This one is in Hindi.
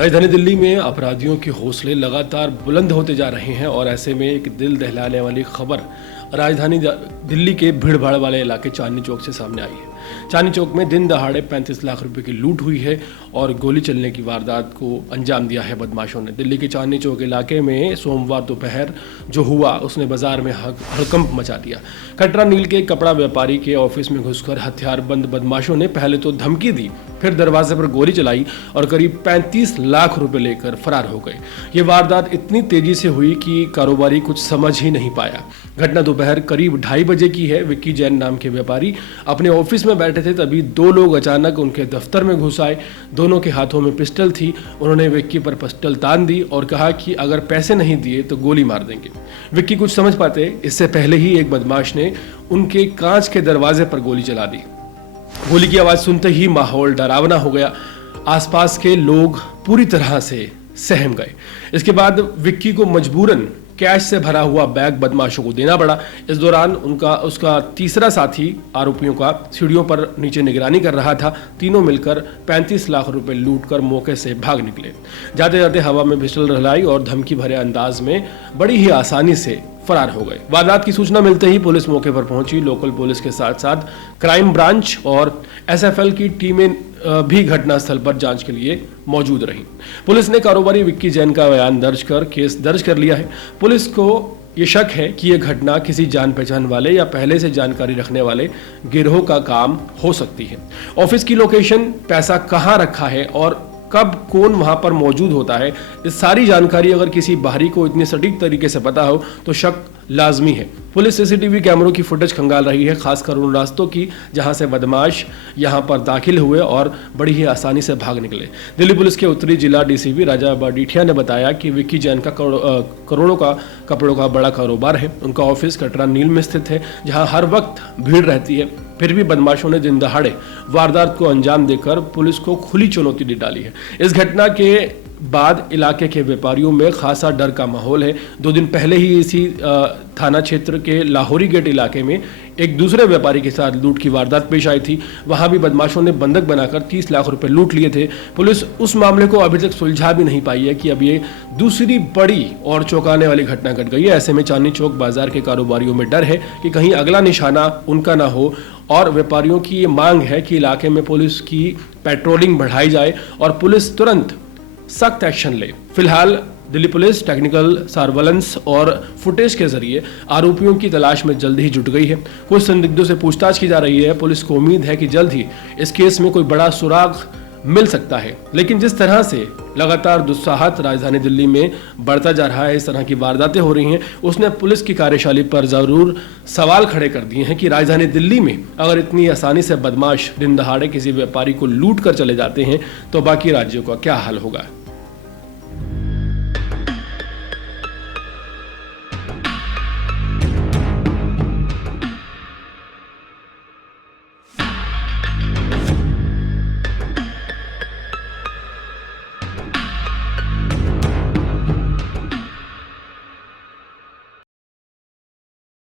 राजधानी दिल्ली में अपराधियों के हौसले लगातार बुलंद होते जा रहे हैं और ऐसे में एक दिल दहलाने वाली खबर राजधानी दिल्ली के भीड़-भाड़ वाले इलाके चांदनी चौक से सामने आई है। चांदनी चौक में दिन दहाड़े 35 लाख रुपए की लूट हुई है और गोली चलने की वारदात को अंजाम दिया है बदमाशों ने। दिल्ली के चांदनी चौक इलाके में सोमवार दोपहर जो हुआ उसने बाजार में हड़कंप मचा दिया। कटरा नील के कपड़ा व्यापारी के ऑफिस में घुसकर हथियारबंद बदमाशों ने पहले तो धमकी दी, फिर दरवाजे पर गोली चलाई और करीब 35 लाख रुपए लेकर फरार हो गए। ये वारदात इतनी तेजी से हुई कि कारोबारी कुछ समझ ही नहीं पाया। घटना दोपहर करीब 2:30 बजे की है। विक्की जैन नाम के व्यापारी अपने ऑफिस में बैठे थे, तभी दो लोग अचानक उनके दफ्तर में घुस आए। दोनों के हाथों में पिस्टल थी। उन्होंने विक्की पर पिस्टल तान दी और कहा कि अगर पैसे नहीं दिए तो गोली मार देंगे। विक्की कुछ समझ पाते इससे पहले ही एक बदमाश ने उनके कांच के दरवाजे पर गोली चला दी। गोली की आवाज सुनते ही माहौल डरावना हो गया। आसपास के लोग पूरी तरह से सहम गए। इसके बाद विक्की को मजबूरन कैश से भरा हुआ बैग बदमाशों को देना पड़ा। इस दौरान उसका तीसरा साथी आरोपियों का सीढ़ियों पर नीचे निगरानी कर रहा था। तीनों मिलकर 35 लाख रुपए लूटकर मौके से भाग निकले। जाते जाते हवा में पिस्टल रहलाई और धमकी भरे अंदाज में बड़ी ही आसानी से फरार हो गए। वारदात की सूचना मिलते ही पुलिस मौके पर पहुंची। लोकल पुलिस के साथ साथ क्राइम ब्रांच और एसएफएल की टीमें भी घटनास्थल पर जांच के लिए मौजूद रहीं। पुलिस ने कारोबारी विक्की जैन का बयान दर्ज कर केस दर्ज कर लिया है। पुलिस को ये शक है कि यह घटना किसी जान पहचान वाले या पहले से जानकारी रखने वाले गिरोह का काम हो सकती है। ऑफिस की लोकेशन, पैसा कहाँ रखा है और कब कौन वहां पर मौजूद होता है, इस सारी जानकारी अगर किसी बाहरी को इतने सटीक तरीके से पता हो तो शक लाजमी है। पुलिस सीसीटीवी कैमरों की फुटेज खंगाल रही है, खासकर उन रास्तों की जहां से बदमाश यहां पर दाखिल हुए और बड़ी ही आसानी से भाग निकले। दिल्ली पुलिस के उत्तरी जिला डीसीपी राजा बाडीठिया ने बताया कि विक्की जैन का करोड़ों का कपड़ों का बड़ा कारोबार है। उनका ऑफिस कटरा नील में स्थित है, जहां हर वक्त भीड़ रहती है। फिर भी बदमाशों ने दिन दहाड़े वारदात को अंजाम देकर पुलिस को खुली चुनौती दे डाली है। इस घटना के बाद इलाके के व्यापारियों में खासा डर का माहौल है। 2 दिन पहले ही इसी थाना क्षेत्र के लाहौरी गेट इलाके में एक दूसरे व्यापारी के साथ लूट की वारदात पेश आई थी। वहां भी बदमाशों ने बंधक बनाकर 30 लाख रुपए लूट लिए थे। पुलिस उस मामले को अभी तक सुलझा भी नहीं पाई है कि अब ये दूसरी बड़ी और चौंकाने वाली घटना घट गई है। ऐसे में चांदनी चौक बाजार के कारोबारियों में डर है कि कहीं अगला निशाना उनका ना हो और व्यापारियों की ये मांग है कि इलाके में पुलिस की पेट्रोलिंग बढ़ाई जाए और पुलिस तुरंत सख्त एक्शन ले। फिलहाल दिल्ली पुलिस टेक्निकल सर्वेलेंस और फुटेज के जरिए आरोपियों की तलाश में जल्द ही जुट गई है। कुछ संदिग्धों से पूछताछ की जा रही है। पुलिस को उम्मीद है कि जल्द ही इस केस में कोई बड़ा सुराग मिल सकता है। लेकिन जिस तरह से लगातार दुस्साहत राजधानी दिल्ली में बढ़ता जा रहा है, इस तरह की वारदातें हो रही हैं, उसने पुलिस की कार्यशैली पर जरूर सवाल खड़े कर दिए हैं कि राजधानी दिल्ली में अगर इतनी आसानी से बदमाश दिन दहाड़े किसी व्यापारी को लूट कर चले जाते हैं तो बाकी राज्यों का क्या हाल होगा।